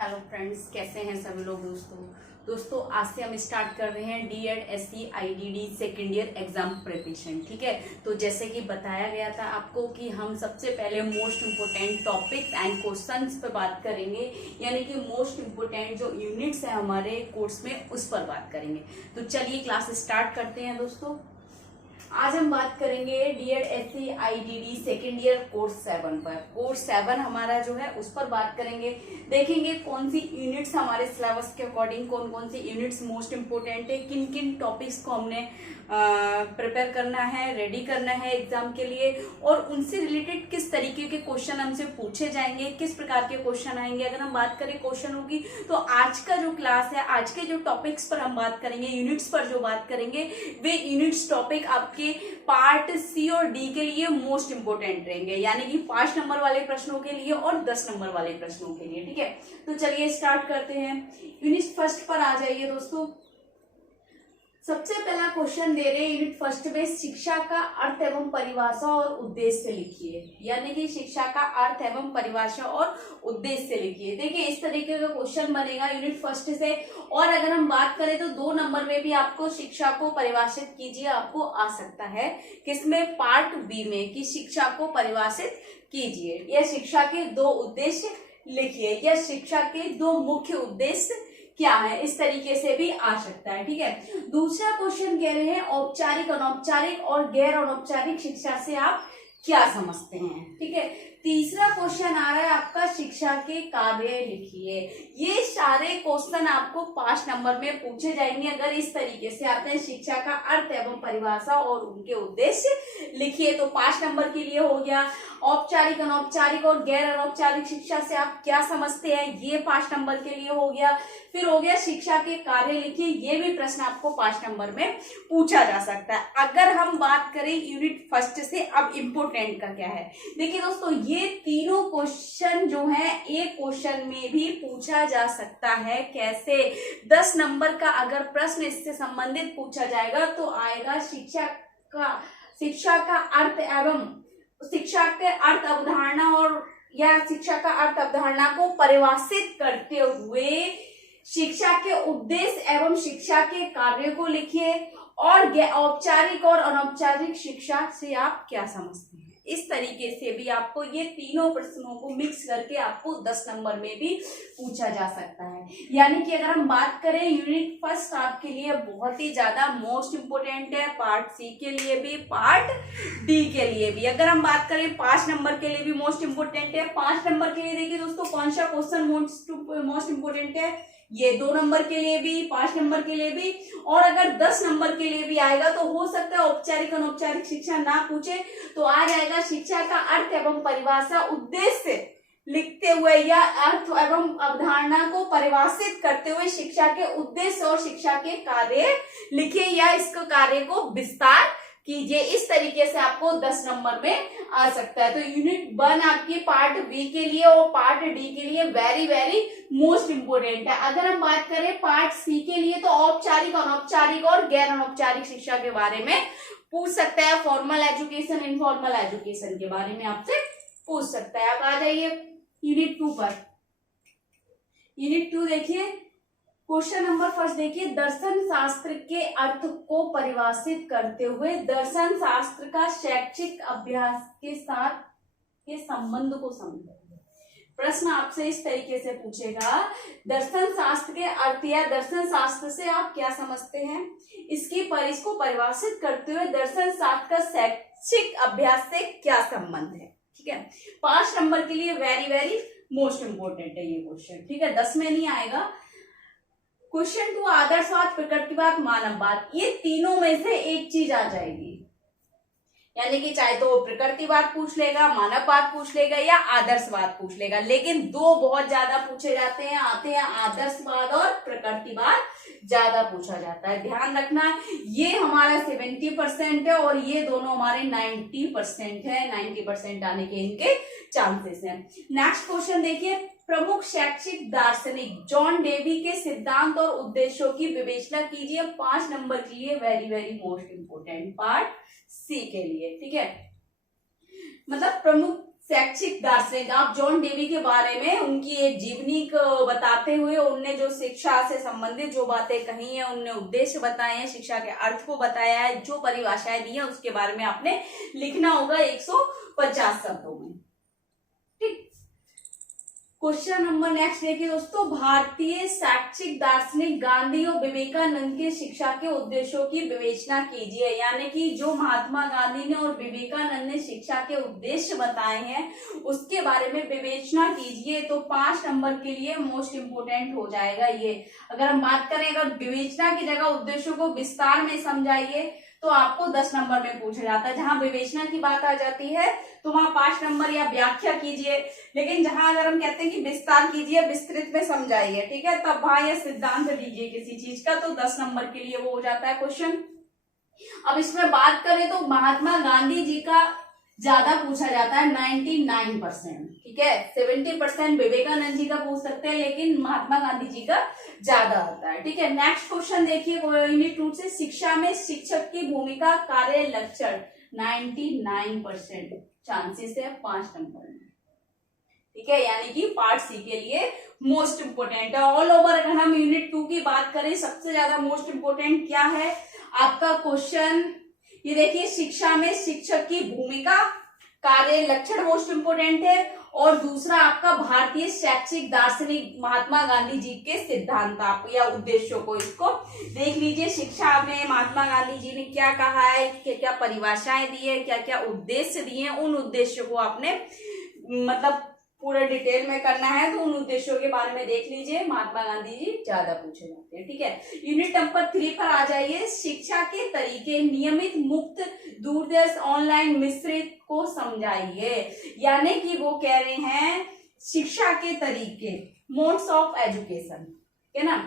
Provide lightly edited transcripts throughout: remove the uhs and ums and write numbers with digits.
Hello friends, कैसे हैं सभी लोग। दोस्तों आज से हम स्टार्ट कर रहे हैं D.Ed SC IDD second year exam preparation. ठीक है, तो जैसे कि बताया गया था आपको कि हम सबसे पहले most important topics and questions पे बात करेंगे, यानी कि मोस्ट इम्पोर्टेंट जो यूनिट्स है हमारे कोर्स में उस पर बात करेंगे। तो चलिए क्लास स्टार्ट करते हैं दोस्तों। आज हम बात करेंगे D.Ed SC IDD second year course 7 पर। कोर्स 7 हमारा जो है उस पर बात करेंगे, देखेंगे कौन सी यूनिट्स हमारे सिलेबस के अकॉर्डिंग कौन कौन सी यूनिट्स मोस्ट इम्पोर्टेंट है, किन किन टॉपिक्स को हमने प्रिपेयर करना है, रेडी करना है एग्जाम के लिए, और उनसे रिलेटेड किस तरीके के क्वेश्चन हमसे पूछे जाएंगे, किस प्रकार के क्वेश्चन आएंगे। अगर हम बात करें क्वेश्चनों की, तो आज का जो क्लास है, आज के जो टॉपिक्स पर हम बात करेंगे, यूनिट्स पर जो बात करेंगे, वे यूनिट्स टॉपिक आपके पार्ट सी और डी के लिए मोस्ट इंपोर्टेंट रहेंगे, यानी कि 5 नंबर वाले प्रश्नों के लिए और 10 नंबर वाले प्रश्नों के लिए। ठीक है, तो चलिए स्टार्ट करते हैं। यूनिट फर्स्ट पर आ जाइए दोस्तों। सबसे पहला क्वेश्चन दे रहे हैं यूनिट फर्स्ट में, शिक्षा का अर्थ एवं परिभाषा और उद्देश्य लिखिए, यानी कि शिक्षा का अर्थ एवं परिभाषा और उद्देश्य लिखिए। देखिए इस तरीके का क्वेश्चन बनेगा यूनिट फर्स्ट से। और अगर हम बात करें तो 2 नंबर में भी आपको शिक्षा को परिभाषित कीजिए आपको आ सकता है, किसमें, पार्ट बी में, कि शिक्षा को परिभाषित कीजिए या शिक्षा के 2 उद्देश्य लिखिए या शिक्षा के 2 मुख्य उद्देश्य क्या है, इस तरीके से भी आ सकता है। ठीक है, दूसरा क्वेश्चन कह रहे हैं औपचारिक, अनौपचारिक और गैर अनौपचारिक शिक्षा से आप क्या समझते हैं। ठीक है, तीसरा क्वेश्चन आ रहा है आपका, शिक्षा के कार्य लिखिए। ये सारे क्वेश्चन आपको 5 नंबर में पूछे जाएंगे अगर इस तरीके से आते हैं, शिक्षा का अर्थ एवं परिभाषा और उनके उद्देश्य लिखिए। तो 5 नंबर के लिए हो गया। औपचारिक, अनौपचारिक और गैर अनौपचारिक शिक्षा से आप क्या समझते हैं, ये 5 नंबर के लिए हो गया। फिर हो गया शिक्षा के कार्य लिखिए, ये भी प्रश्न आपको 5 नंबर में पूछा जा सकता है। अगर हम बात करें यूनिट फर्स्ट से, अब इम्पोर्टेंट का क्या है, देखिए दोस्तों ये तीनों क्वेश्चन जो है एक क्वेश्चन में भी पूछा जा सकता है। कैसे, 10 नंबर का अगर प्रश्न इससे संबंधित पूछा जाएगा तो आएगा शिक्षा का अर्थ एवं शिक्षा के अर्थ अवधारणा और या शिक्षा का अर्थ अवधारणा को परिभाषित करते हुए शिक्षा के उद्देश्य एवं शिक्षा के कार्य को लिखिए, और औपचारिक और अनौपचारिक शिक्षा से आप क्या समझते हैं। इस तरीके से भी आपको ये तीनों प्रश्नों को मिक्स करके आपको 10 नंबर में भी पूछा जा सकता है। यानी कि अगर हम बात करें यूनिट फर्स्ट आपके लिए बहुत ही ज्यादा मोस्ट इंपोर्टेंट है, पार्ट सी के लिए भी, पार्ट डी के लिए भी। अगर हम बात करें 5 नंबर के लिए भी मोस्ट इंपोर्टेंट है। 5 नंबर के लिए देखिए दोस्तों कौन सा क्वेश्चन मोस्ट इंपोर्टेंट है, ये 2 नंबर के लिए भी, 5 नंबर के लिए भी, और अगर 10 नंबर के लिए भी आएगा तो हो सकता है औपचारिक अनौपचारिक शिक्षा ना पूछे तो आ जाएगा शिक्षा का अर्थ एवं परिभाषा उद्देश्य लिखते हुए या अर्थ एवं अवधारणा को परिभाषित करते हुए शिक्षा के उद्देश्य और शिक्षा के कार्य लिखिए या इसको कार्य को विस्तार कीजिए। इस तरीके से आपको 10 नंबर में आ सकता है। तो यूनिट 1 आपकी पार्ट बी के लिए और पार्ट डी के लिए वेरी वेरी मोस्ट इंपोर्टेंट है। अगर हम बात करें पार्ट सी के लिए तो औपचारिक, अनौपचारिक और गैर अनौपचारिक शिक्षा के बारे में पूछ सकता है, फॉर्मल एजुकेशन, इनफॉर्मल एजुकेशन के बारे में आपसे पूछ सकता है। आप आ जाइए यूनिट 2 पर। यूनिट 2 देखिए, क्वेश्चन नंबर फर्स्ट देखिए, दर्शन शास्त्र के अर्थ को परिभाषित करते हुए दर्शन शास्त्र का शैक्षिक अभ्यास के साथ के संबंध को समझिए। प्रश्न आपसे इस तरीके से पूछेगा, दर्शन शास्त्र के अर्थ या दर्शन शास्त्र से आप क्या समझते हैं, इसको परिभाषित करते हुए दर्शन शास्त्र का शैक्षिक अभ्यास से क्या संबंध है। ठीक है, 5 नंबर के लिए वेरी वेरी मोस्ट इंपोर्टेंट है ये क्वेश्चन। ठीक है, 10 में नहीं आएगा। क्वेश्चन 2, आदर्शवाद, प्रकृतिवाद, मानववाद, ये तीनों में से एक चीज आ जाएगी, यानी कि चाहे तो प्रकृतिवाद पूछ लेगा, मानववाद पूछ लेगा या आदर्शवाद पूछ लेगा, लेकिन 2 बहुत ज्यादा पूछे जाते हैं, आते हैं आदर्शवाद और प्रकृतिवाद ज्यादा पूछा जाता है। ध्यान रखना ये हमारा 70% है और ये दोनों हमारे 90% है, 90% आने के इनके चांसेस हैं। नेक्स्ट क्वेश्चन देखिए, प्रमुख शैक्षिक दार्शनिक जॉन डेवी के सिद्धांत और उद्देश्यों की विवेचना कीजिए। 5 नंबर के लिए very very most important, part C के लिए। ठीक है, मतलब प्रमुख शैक्षिक दार्शनिक, आप जॉन डेवी के बारे में उनकी एक जीवनी को बताते हुए उनने जो शिक्षा से संबंधित जो बातें कही है, उनने उद्देश्य बताए हैं, शिक्षा के अर्थ को बताया है, जो परिभाषाएं दी है उसके बारे में आपने लिखना होगा 150 शब्दों में। ठीक, क्वेश्चन नंबर नेक्स्ट देखिए दोस्तों, भारतीय शैक्षिक दार्शनिक गांधी और विवेकानंद के शिक्षा के उद्देश्यों की विवेचना कीजिए। यानी कि जो महात्मा गांधी ने और विवेकानंद ने शिक्षा के उद्देश्य बताए हैं उसके बारे में विवेचना कीजिए। तो 5 नंबर के लिए मोस्ट इंपोर्टेंट हो जाएगा ये। अगर हम बात करें, अगर विवेचना की जगह उद्देश्यों को विस्तार में समझाइए तो आपको 10 नंबर में पूछा जाता है। जहां विवेचना की बात आ जाती है तो वहां 5 नंबर या व्याख्या कीजिए, लेकिन जहां अगर हम कहते हैं कि विस्तार कीजिए, विस्तृत में समझाइए, ठीक है, तब वहां यह सिद्धांत दीजिए किसी चीज का, तो 10 नंबर के लिए वो हो जाता है क्वेश्चन। अब इसमें बात करें तो महात्मा गांधी जी का ज्यादा पूछा जाता है 99%, ठीक है। 70% विवेकानंद जी का पूछ सकते हैं, लेकिन महात्मा गांधी जी का ज्यादा आता है, ठीक है। नेक्स्ट क्वेश्चन देखिए यूनिट 2 से, शिक्षा में शिक्षक की भूमिका, कार्य, लक्षण, 99% चांसेस है 5 नंबर में, ठीक है। यानी कि पार्ट सी के लिए मोस्ट इंपोर्टेंट है। ऑल ओवर अगर हम यूनिट 2 की बात करें, सबसे ज्यादा मोस्ट इंपोर्टेंट क्या है आपका क्वेश्चन, ये देखिए, शिक्षा में शिक्षक की भूमिका, कार्य, लक्षण मोस्ट इंपोर्टेंट है, और दूसरा आपका भारतीय शैक्षिक दार्शनिक महात्मा गांधी जी के सिद्धांत आप या उद्देश्यों को, इसको देख लीजिए। शिक्षा में महात्मा गांधी जी ने क्या कहा है, क्या क्या परिभाषाएं दी है, क्या क्या उद्देश्य दिए हैं, उन उद्देश्यों को आपने मतलब पूरा डिटेल में करना है, तो उन उद्देश्यों के बारे में देख लीजिए। महात्मा गांधी जी ज्यादा पूछे जाते हैं, ठीक है। यूनिट नंबर 3 पर आ जाइए, शिक्षा के तरीके, नियमित, मुक्त, दूरदर्श, ऑनलाइन, मिश्रित को समझाइए। यानी कि वो कह रहे हैं शिक्षा के तरीके, मोड्स ऑफ एजुकेशन, है ना।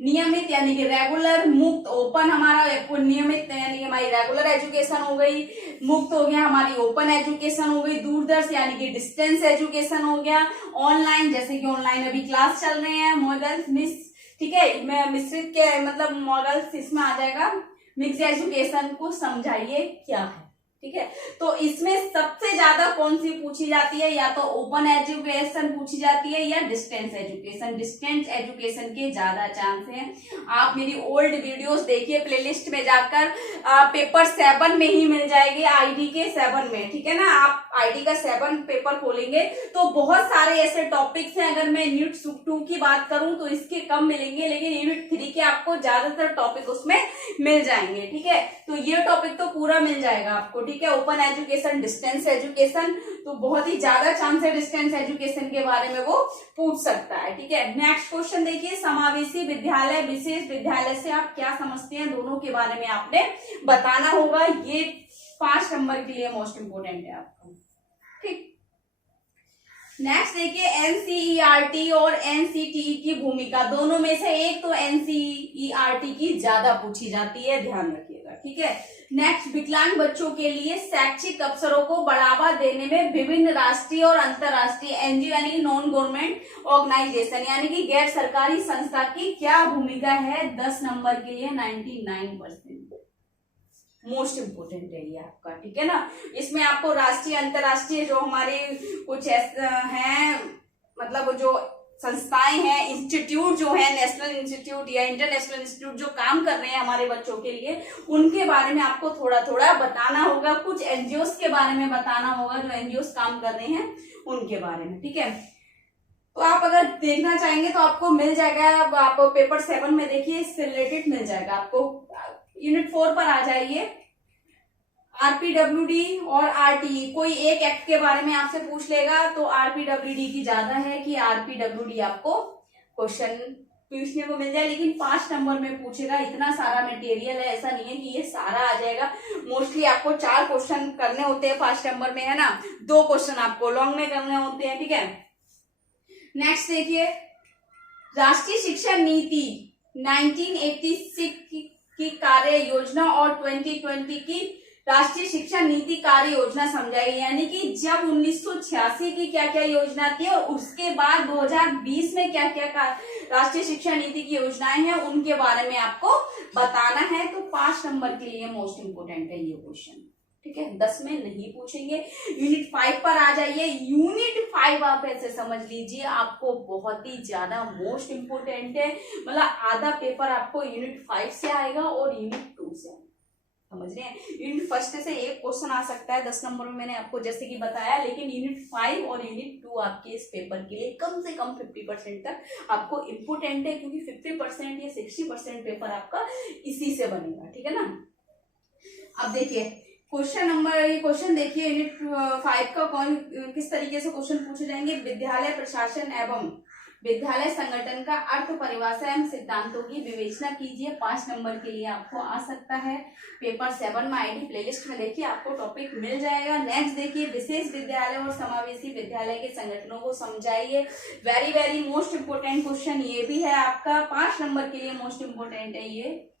नियमित यानी कि रेगुलर, मुक्त, ओपन, हमारा नियमित यानी कि हमारी रेगुलर एजुकेशन हो गई, मुक्त हो गया हमारी ओपन एजुकेशन हो गई, दूरदर्श यानी कि डिस्टेंस एजुकेशन हो गया, ऑनलाइन जैसे कि ऑनलाइन अभी क्लास चल रहे हैं, मॉडल्स ठीक है, मैं मिश्रित के मतलब मॉडल्स इसमें आ जाएगा, मिक्स एजुकेशन को समझाइए क्या है, ठीक है। तो इसमें सबसे ज्यादा कौन सी पूछी जाती है, या तो ओपन एजुकेशन पूछी जाती है या डिस्टेंस एजुकेशन। डिस्टेंस एजुकेशन के ज्यादा चांस हैं। आप मेरी ओल्ड वीडियोस देखिए प्लेलिस्ट में जाकर, पेपर 7 में ही मिल जाएगी, आईडी के 7 में, ठीक है ना। आप आईडी का 7 पेपर खोलेंगे तो बहुत सारे ऐसे टॉपिक्स हैं। अगर मैं यूनिट 2 की बात करूं तो इसके कम मिलेंगे, लेकिन यूनिट 3 के आपको ज्यादातर टॉपिक उसमें मिल जाएंगे, ठीक है। तो ये टॉपिक तो पूरा मिल जाएगा आपको, ठीक है। ओपन एजुकेशन, डिस्टेंस एजुकेशन, तो बहुत ही ज्यादा चांस है डिस्टेंस एजुकेशन के बारे में वो पूछ सकता है, ठीक है। नेक्स्ट क्वेश्चन देखिए, समावेशी विद्यालय, विशेष विद्यालय से आप क्या समझते हैं, दोनों के बारे में आपने बताना होगा। ये 5 नंबर के लिए मोस्ट इंपोर्टेंट है आपको, ठीक। नेक्स्ट देखिए, एनसीईआरटी और एनसीटीई की भूमिका, दोनों में से एक तो एनसीईआरटी की ज्यादा पूछी जाती है, ध्यान रखिएगा, ठीक है। नेक्स्ट, विकलांग बच्चों के लिए शैक्षिक अवसरों को बढ़ावा देने में विभिन्न राष्ट्रीय और अंतर्राष्ट्रीय एनजीओ यानी नॉन गवर्नमेंट ऑर्गेनाइजेशन यानी कि गैर सरकारी संस्था की क्या भूमिका है, 10 नंबर के लिए 99% मोस्ट इंपोर्टेंट है ये आपका, ठीक है ना। इसमें आपको राष्ट्रीय अंतर्राष्ट्रीय जो हमारे कुछ हैं, मतलब जो संस्थाएं हैं, इंस्टीट्यूट जो है, नेशनल इंस्टीट्यूट या इंटरनेशनल इंस्टीट्यूट जो काम कर रहे हैं हमारे बच्चों के लिए, उनके बारे में आपको थोड़ा थोड़ा बताना होगा। कुछ एनजीओ के बारे में बताना होगा, जो एनजीओ काम कर रहे हैं उनके बारे में, ठीक है। तो आप अगर देखना चाहेंगे तो आपको मिल जाएगा, आप पेपर 7 में देखिए, इससे रिलेटेड मिल जाएगा आपको। यूनिट 4 पर आ जाइए, आरपीडब्ल्यूडी और आरटीई, कोई एक एक्ट के बारे में आपसे पूछ लेगा तो आरपीडब्ल्यूडी की ज्यादा है कि आरपीडब्ल्यूडी आपको क्वेश्चन पूछने को मिल जाए, लेकिन 5 नंबर में पूछेगा। इतना सारा मटेरियल है, ऐसा नहीं है कि ये सारा आ जाएगा। मोस्टली आपको 4 क्वेश्चन करने होते हैं 5 नंबर में, है ना। 2 क्वेश्चन आपको लॉन्ग में करने होते हैं, ठीक है। नेक्स्ट देखिए, राष्ट्रीय शिक्षा नीति 1986 की कार्य योजना और 2020 की राष्ट्रीय शिक्षा नीति कार्य योजना समझाई। यानी कि जब 1986 की क्या क्या योजना थी और उसके बाद 2020 में क्या क्या राष्ट्रीय शिक्षा नीति की योजनाएं हैं, उनके बारे में आपको बताना है। तो 5 नंबर के लिए मोस्ट इंपोर्टेंट है ये क्वेश्चन, ठीक है, 10 में नहीं पूछेंगे। यूनिट 5 पर आ जाइए। यूनिट 5 आप ऐसे समझ लीजिए आपको बहुत ही ज्यादा मोस्ट इंपोर्टेंट है, मतलब आधा पेपर आपको यूनिट 5 से आएगा और यूनिट 2 से, समझ रहे हैं। यूनिट फर्स्ट से एक क्वेश्चन आ सकता है 10 नंबर में, मैंने आपको जैसे कि बताया, लेकिन यूनिट 5 और यूनिट 2 आपके इस पेपर के लिए कम से कम 50% तक आपको इम्पोर्टेंट है, क्योंकि 50% या 60% पेपर आपका इसी से बनेगा, ठीक है ना। अब देखिए क्वेश्चन देखिए यूनिट 5 का किस तरीके से क्वेश्चन पूछे जाएंगे। विद्यालय प्रशासन एवं विद्यालय संगठन का अर्थ, परिभाषा एवं सिद्धांतों की विवेचना कीजिए। 5 नंबर के लिए आपको आ सकता है। पेपर 7 में आईडी प्लेलिस्ट में देखिए आपको टॉपिक मिल जाएगा। नेक्स्ट देखिए विशेष विद्यालय और समावेशी विद्यालय के संगठनों को समझाइए। Very very most important question ये भी है आपका, 5 नंबर के लिए मोस्ट इंपोर्टेंट है ये।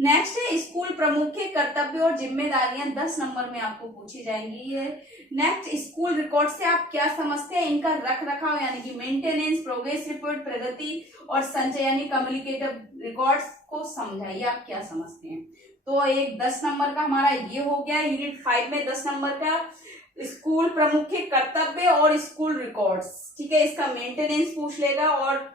नेक्स्ट है स्कूल प्रमुख के कर्तव्य और जिम्मेदारियां, 10 नंबर में आपको पूछी जाएंगी ये। नेक्स्ट स्कूल रिकॉर्ड से आप क्या समझते हैं, इनका रख रखाव यानी कि मेंटेनेंस, प्रोग्रेस रिपोर्ट, प्रगति और संचय यानी कम्युनिकेटिव रिकॉर्ड्स को समझाइए, आप क्या समझते हैं। तो एक 10 नंबर का हमारा ये हो गया। यूनिट 5 में 10 नंबर का स्कूल प्रमुख के कर्तव्य और स्कूल रिकॉर्ड्स, ठीक है, इसका मेंटेनेंस पूछ लेगा और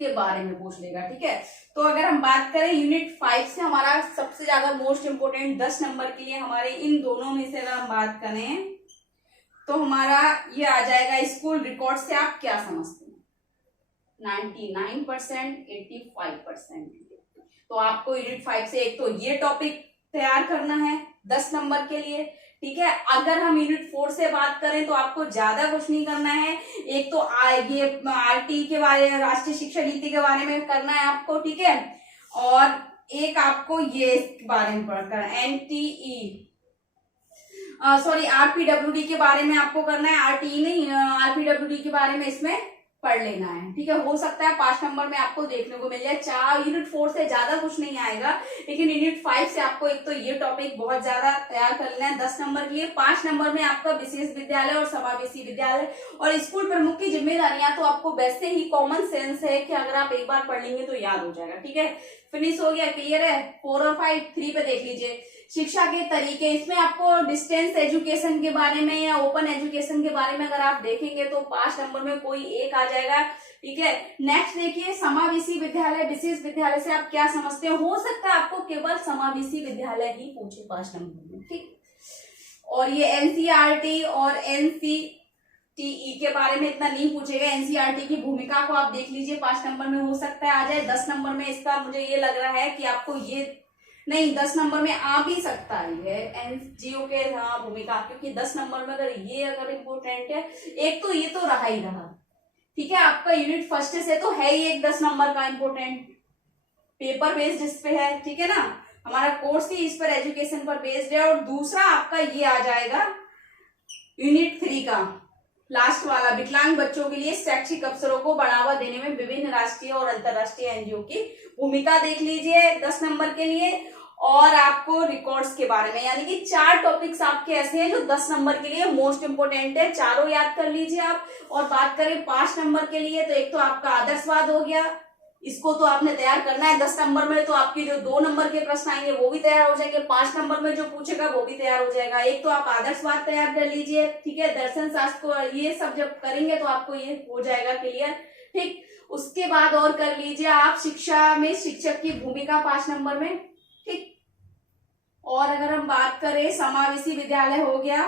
के बारे में पूछ लेगा, ठीक है। तो अगर हम बात करें यूनिट 5 से हमारा सबसे ज्यादा मोस्ट इंपोर्टेंट 10 नंबर के लिए हमारे इन दोनों में से अगर हम बात करें तो हमारा ये आ जाएगा स्कूल रिकॉर्ड से आप क्या समझते हैं, 99%, 85%। तो आपको यूनिट 5 से एक तो ये टॉपिक तैयार करना है 10 नंबर के लिए, ठीक है। अगर हम यूनिट 4 से बात करें तो आपको ज्यादा कुछ नहीं करना है। एक तो ये आरटी के बारे में, राष्ट्रीय शिक्षा नीति के बारे में करना है आपको, ठीक है। और एक आपको ये बारे में पढ़कर आरपीडब्ल्यूडी के बारे में आपको करना है। आरटीई नहीं, आरपीडब्ल्यूडी के बारे में इसमें पढ़ लेना है, ठीक है। हो सकता है 5 नंबर में आपको देखने को मिल जाए। यूनिट 4 से ज्यादा कुछ नहीं आएगा, लेकिन यूनिट 5 से आपको एक तो ये टॉपिक बहुत ज्यादा तैयार कर लेना है 10 नंबर के लिए। 5 नंबर में आपका विशेष विद्यालय और समावेशी विद्यालय और स्कूल प्रमुख की जिम्मेदारियां, तो आपको वैसे ही कॉमन सेंस है कि अगर आप एक बार पढ़ लेंगे तो याद हो जाएगा, ठीक है। फिनिश हो गया, क्लियर है। 4 और 5, 3 पे देख लीजिए शिक्षा के तरीके। इसमें आपको डिस्टेंस एजुकेशन के बारे में या ओपन एजुकेशन के बारे में अगर आप देखेंगे तो 5 नंबर में कोई एक आ जाएगा, ठीक है। नेक्स्ट देखिए समावेशी विद्यालय, विशेष विद्यालय से आप क्या समझते हो सकता है आपको केवल समावेशी विद्यालय ही पूछे 5 नंबर में, ठीक। और ये एनसीईआरटी और एनसीटीई के बारे में इतना नहीं पूछेगा। एनसीईआरटी की भूमिका को आप देख लीजिए, 5 नंबर में हो सकता है आ जाए। 10 नंबर में इसका मुझे ये लग रहा है कि आपको ये नहीं, 10 नंबर में आ भी सकता है एनजीओ के भूमिका, क्योंकि 10 नंबर में अगर इम्पोर्टेंट है। एक तो ये तो रहा ही रहा, ठीक है। आपका यूनिट फर्स्ट से तो है ही एक 10 नंबर का इम्पोर्टेंट, पेपर बेस्ड इस पे है, ठीक है ना। हमारा कोर्स ही इस पर एजुकेशन पर बेस्ड है। और दूसरा आपका ये आ जाएगा यूनिट 3 का लास्ट वाला, विकलांग बच्चों के लिए शैक्षिक अवसरों को बढ़ावा देने में विभिन्न राष्ट्रीय और अंतर्राष्ट्रीय एनजीओ की भूमिका देख लीजिए 10 नंबर के लिए। और आपको रिकॉर्ड्स के बारे में, यानी कि 4 टॉपिक्स आपके ऐसे हैं जो 10 नंबर के लिए मोस्ट इंपोर्टेंट है, चारों याद कर लीजिए आप। और बात करें 5 नंबर के लिए तो एक तो आपका आदर्शवाद हो गया, इसको तो आपने तैयार करना है 10 नंबर में। तो आपकी जो 2 नंबर के प्रश्न आएंगे वो भी तैयार हो जाएंगे, 5 नंबर में जो पूछेगा वो भी तैयार हो जाएगा। एक तो आप आदर्शवाद तैयार कर लीजिए, ठीक है। दर्शन शास्त्र, ये सब जब करेंगे तो आपको ये हो जाएगा क्लियर, ठीक। उसके बाद और कर लीजिए आप शिक्षा में शिक्षक की भूमिका 5 नंबर में, ठीक। और अगर हम बात करें समावेशी विद्यालय हो गया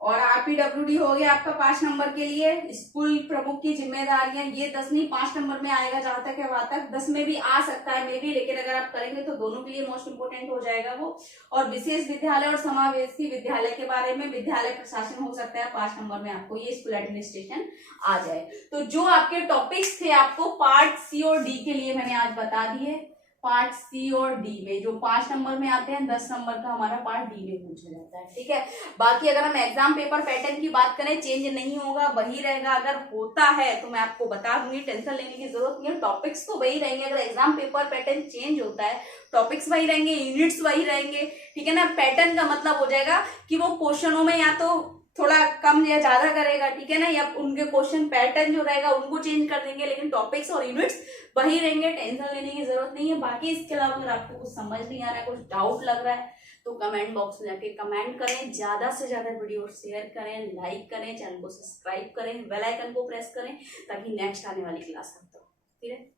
और आरपीडब्ल्यूडी हो गया आपका 5 नंबर के लिए। स्कूल प्रमुख की जिम्मेदारियां, ये 10 नहीं 5 नंबर में आएगा जहां तक है वहां तक। 10 में भी आ सकता है मे भी, लेकिन अगर आप करेंगे तो दोनों के लिए मोस्ट इंपोर्टेंट हो जाएगा वो। और विशेष विद्यालय और समावेशी विद्यालय के बारे में विद्यालय प्रशासन हो सकता है 5 नंबर में आपको ये स्कूल एडमिनिस्ट्रेशन आ जाए। तो जो आपके टॉपिक्स थे आपको पार्ट सी और डी के लिए मैंने आज बता दिए। पार्ट सी और डी में जो 5 नंबर में आते हैं, 10 नंबर का हमारा पार्ट डी में पूछा जाता है, ठीक है। बाकी अगर हम एग्जाम पेपर पैटर्न की बात करें, चेंज नहीं होगा, वही रहेगा। अगर होता है तो मैं आपको बता दूंगी, टेंशन लेने की जरूरत नहीं है। टॉपिक्स तो वही रहेंगे। अगर एग्जाम पेपर पैटर्न चेंज होता है, टॉपिक्स वही रहेंगे, यूनिट्स वही रहेंगे, ठीक है ना। पैटर्न का मतलब हो जाएगा कि वो क्वेश्चनों में या तो थोड़ा कम या ज्यादा करेगा, ठीक है ना, या उनके क्वेश्चन पैटर्न जो रहेगा उनको चेंज कर देंगे, लेकिन टॉपिक्स और यूनिट्स वही रहेंगे। टेंशन लेने की जरूरत नहीं है। बाकी इसके अलावा अगर आपको कुछ समझ नहीं आ रहा है, कुछ डाउट लग रहा है, तो कमेंट बॉक्स में जाके कमेंट करें, ज्यादा से ज्यादा वीडियो शेयर करें, लाइक करें, चैनल को सब्सक्राइब करें, बेल आइकन को प्रेस करें ताकि नेक्स्ट आने वाली क्लास आप तक, ठीक है।